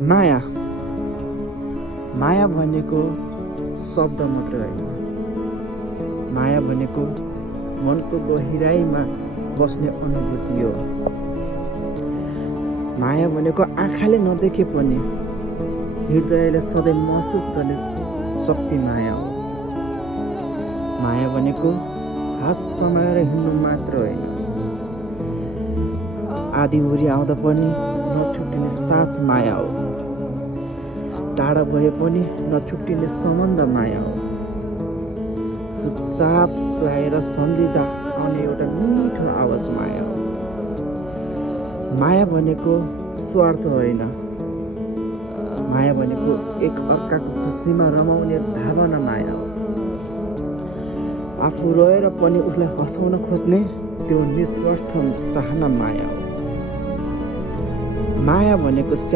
माया माया भनेको शब्द मात्र होइन। माया भनेको मनको गहिराइमा बस्ने अनुभूति हो। माया भनेको आँखाले नदेखे पनि हृदयले सधैँ महसुस गर्ने शक्ति माया हो। माया भनेको हात समाएर हिँड्नु मात्र होइन, आधी उरी आउँदा पनि नछुट्टिने साथ माया हो। टाढा भए पनि नछुट्टिने सम्बन्ध माया हो। चुपचाप सुहाएर सम्झिँदा आउने एउटा मिठो आवाज माया हो। माया भनेको स्वार्थ होइन। माया भनेको एक अर्काको खुसीमा रमाउने भावना माया हो। आफू रहेर पनि उसलाई हँसाउन खोज्ने त्यो निस्वार्थ चाहना माया हो। माया भनेको